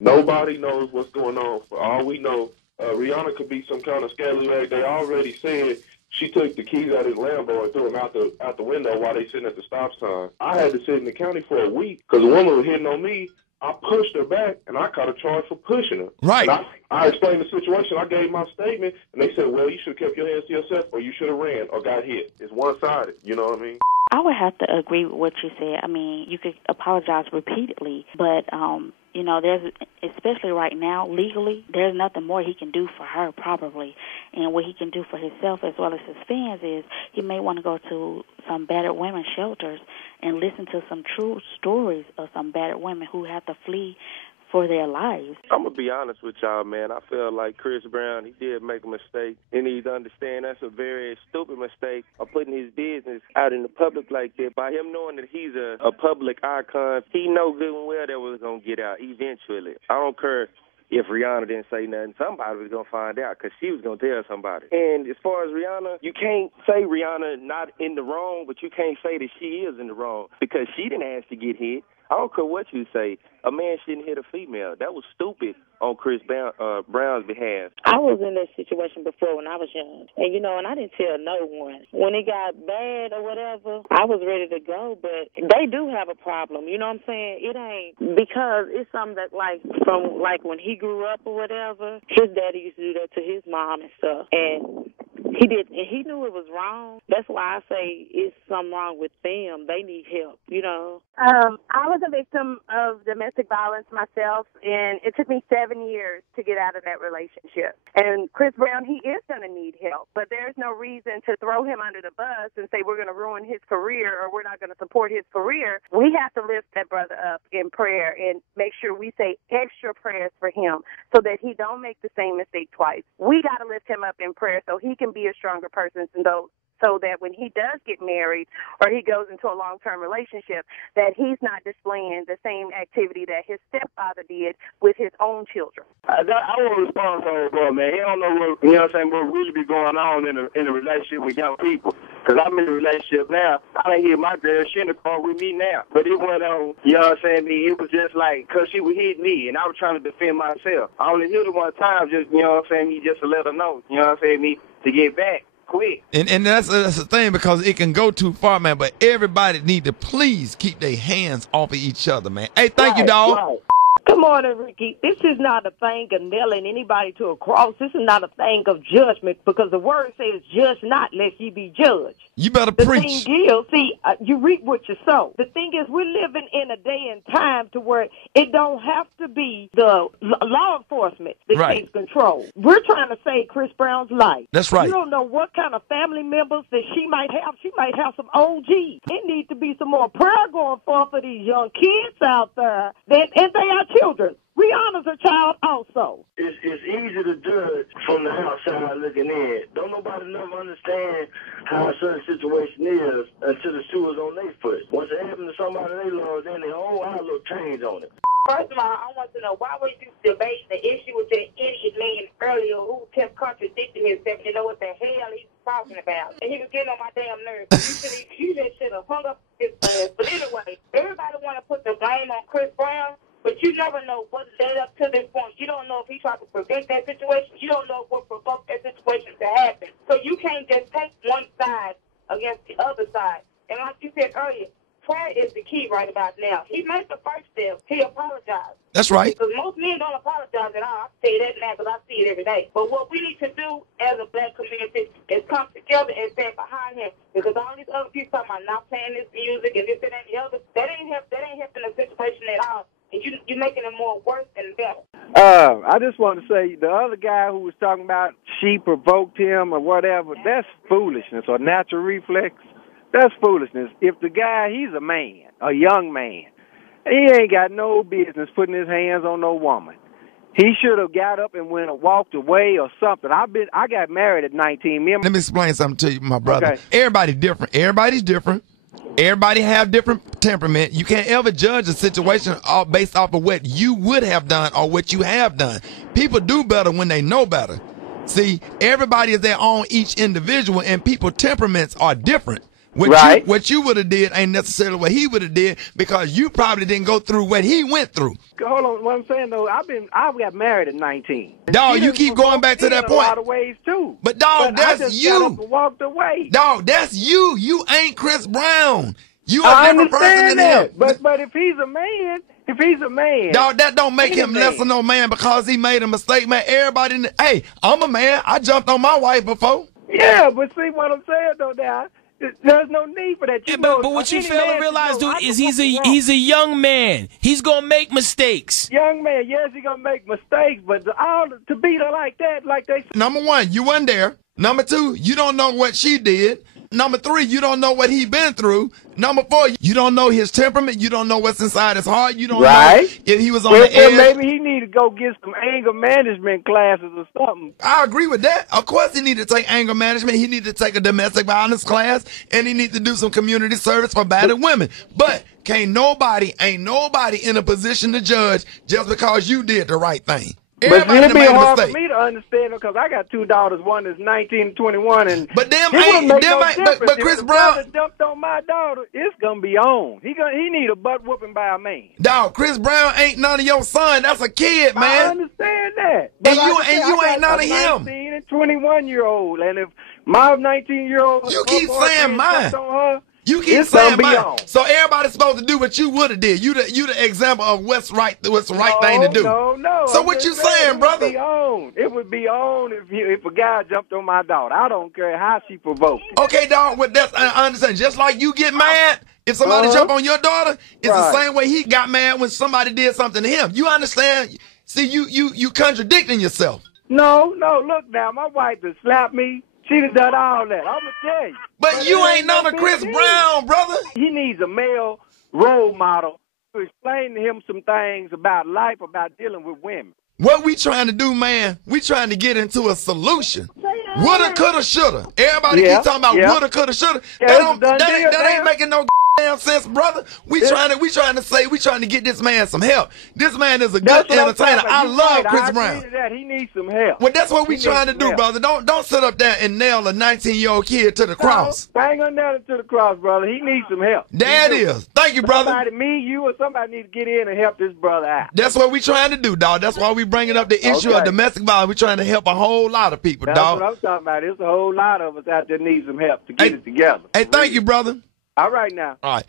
Nobody knows what's going on. For all we know, Rihanna could be some kind of scallywag. They already said she took the keys out of his Lambo and threw them out the window while they sitting at the stop sign. I had to sit in the county for a week because the woman was hitting on me. I pushed her back, and I caught a charge for pushing her. Right. And I explained the situation. I gave my statement, and they said, well, you should have kept your hands to yourself, or you should have ran or got hit. It's one-sided. You know what I mean? I would have to agree with what you said. I mean, you could apologize repeatedly, but, you know, there's, especially right now, legally, there's nothing more he can do for her probably. And what he can do for himself as well as his fans is he may want to go to some battered women shelters and listen to some true stories of some battered women who have to flee for their lives. I'm going to be honest with y'all, man. I feel like Chris Brown, he did make a mistake. He needs to understand that's a very stupid mistake of putting his business out in the public like that. By him knowing that he's a public icon, he know good and well that was going to get out eventually. I don't care if Rihanna didn't say nothing. Somebody was going to find out because she was going to tell somebody. And as far as Rihanna, you can't say Rihanna not in the wrong, but you can't say that she is in the wrong because she didn't ask to get hit. I don't care what you say. A man shouldn't hit a female. That was stupid on Chris Brown's behalf. I was in that situation before when I was young. And, you know, and I didn't tell no one. When it got bad or whatever, I was ready to go. But they do have a problem. You know what I'm saying? It ain't because it's something that, like, from, like, when he grew up or whatever, his daddy used to do that to his mom and stuff. And he did, and he knew it was wrong. That's why I say it's something wrong with them. They need help, you know. I was a victim of domestic violence myself, and it took me 7 years to get out of that relationship. And Chris Brown, he is going to need help, but there's no reason to throw him under the bus and say we're going to ruin his career or we're not going to support his career. We have to lift that brother up in prayer and make sure we say extra prayers for him so that he don't make the same mistake twice. We got to lift him up in prayer so he can be a stronger person so that when he does get married or he goes into a long-term relationship, that he's not displaying the same activity that his stepfather did with his own children. I want to respond to him, bro, man. He don't know what, you know what I'm saying, what really be going on in a relationship with young people. Because I'm in a relationship now. I didn't hear my girl. She in the car with me now. But it went on, you know what I'm saying, it was just like, because she would hit me, and I was trying to defend myself. I only hit her one time, just, you know what I'm saying, me just to let her know, you know what I'm saying, me to get back. Quick. And that's the thing, because it can go too far, man. But everybody need to please keep their hands off of each other, man. Hey, thank you, dog. Right. Good morning, Ricky. This is not a thing of nailing anybody to a cross. This is not a thing of judgment, because the word says, judge not lest ye be judged. You better the preach. The thing is, see, you reap what you sow. The thing is, we're living in a day and time to where it don't have to be the law enforcement that takes control. We're trying to save Chris Brown's life. That's right. You don't know what kind of family members that she might have. She might have some OGs. It needs to be some more prayer going forth for these young kids out there, and they are children. Rihanna's a child also. It's easy to judge from the outside looking in. Don't nobody never understand how a certain situation is until the shoe is on their foot. Once it happens to somebody they love, then their whole outlook change on it. First of all, I want to know, why were you debating the issue with that idiot man earlier who kept contradicting himself and know what the hell he was talking about? And he was getting on my damn nerves. You just should have hung up his ass. But anyway, everybody want to put the blame on Chris Brown, but you never know what led up to this point. You don't know if he tried to prevent that situation. You don't know what provoked that situation to happen. So you can't just take one side against the other side. And like you said earlier, prayer is the key right about now. He made the first step. He apologized. That's right. Because most men don't apologize at all. I say that now because I see it every day. But what we need to do as a black community is come together and stand behind him. Because all these other people talking about not playing this music and this and that and the other, that ain't helping the situation at all. And you're making it more worse than better. I just want to say, the other guy who was talking about she provoked him or whatever, that's foolishness or natural reflex. That's foolishness. If the guy, he's a man, a young man, he ain't got no business putting his hands on no woman. He should have got up and went and walked away or something. I got married at 19. Let me explain something to you, my brother. Okay. Everybody's different. Everybody's different. Everybody have different temperament. You can't ever judge a situation based off of what you would have done or what you have done. People do better when they know better. See, everybody is their own each individual, and people's temperaments are different. What you would have did ain't necessarily what he would have did, because you probably didn't go through what he went through. Hold on, what I'm saying though, I got married at 19. Dog, you keep going back to that point. In a lot of ways too. But dog, that's I just you. got up and walked away. Dog, that's you. You ain't Chris Brown. You a different person than him. But if he's a man, dog, that don't make him less of no man because he made a mistake, man. Everybody, hey, I'm a man. I jumped on my wife before. Yeah, but see what I'm saying though, now. There's no need for that. But what you fail to realize, dude, is he's a young man. He's gonna make mistakes. Young man, yes, he's gonna make mistakes, but to beat her like that, like they. Number one, you wasn't there. Number two, you don't know what she did. Number three, you don't know what he been through. Number four, you don't know his temperament. You don't know what's inside his heart. You don't know if he was on the edge. Maybe he need to go get some anger management classes or something. I agree with that. Of course he need to take anger management. He need to take a domestic violence class, and he need to do some community service for battered women. But ain't nobody in a position to judge just because you did the right thing. Everybody but it'd be hard for me to understand because I got two daughters. One is 19 and 21, and but Chris Brown jumped on my daughter. It's gonna be on. He need a butt whooping by a man. Dog, Chris Brown ain't none of your son. That's a kid, man. I understand that. But you ain't none of him. 19 and 21-year-old, and if my 19-year-old, you keep saying mine. On her, you keep saying mine. So everybody's supposed to do what you would have did. You the example of what's the right thing to do. No. So what you saying, brother? It would be on if a guy jumped on my daughter. I don't care how she provoked. Okay, dog. I understand. Just like you get mad if somebody jump on your daughter, it's the same way he got mad when somebody did something to him. You understand? See, you contradicting yourself. No. Look now, my wife has slapped me. She done all that. I'm going to tell you. But you ain't none of Chris Brown, brother. He needs a male role model to explain to him some things about life, about dealing with women. What we trying to do, man, we trying to get into a solution. Woulda, coulda, shoulda. Everybody keep talking about woulda, coulda, shoulda. That ain't making no damn sense, brother. We trying to get this man some help. This man is a good entertainer. I love Chris Brown. He needs some help. Well, that's what we trying to do, brother. Don't sit up there and nail a 19-year-old kid to the cross. I ain't gonna nail it to the cross, brother. He needs some help. That is. Thank you, brother. Me, you, or somebody need to get in and help this brother out. That's what we trying to do, dog. That's why we bringing up the issue of domestic violence. We trying to help a whole lot of people, that's dog. That's what I'm talking about. There's a whole lot of us out there need some help to get it together. Hey, thank you, brother. All right now. All right.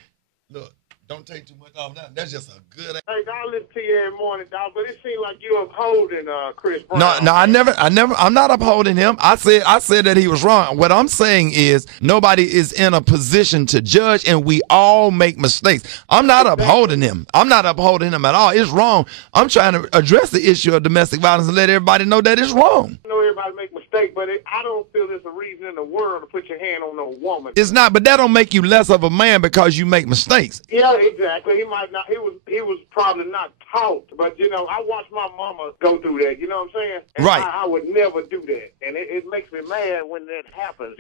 Look, don't take too much off that. That's just a good. Hey, I listen to you every morning, dog, but it seems like you're upholding Chris Brown. No, I never. I'm not upholding him. I said that he was wrong. What I'm saying is nobody is in a position to judge, and we all make mistakes. I'm not upholding him. I'm not upholding him at all. It's wrong. I'm trying to address the issue of domestic violence and let everybody know that it's wrong. I know everybody make mistakes, but I don't feel there's a reason in the world to put your hand on no woman. It's not, but that don't make you less of a man because you make mistakes. Yeah, exactly. He might not. He was probably not taught, but I watched my mama go through that. You know what I'm saying? And right. I would never do that, and it makes me mad when that happens.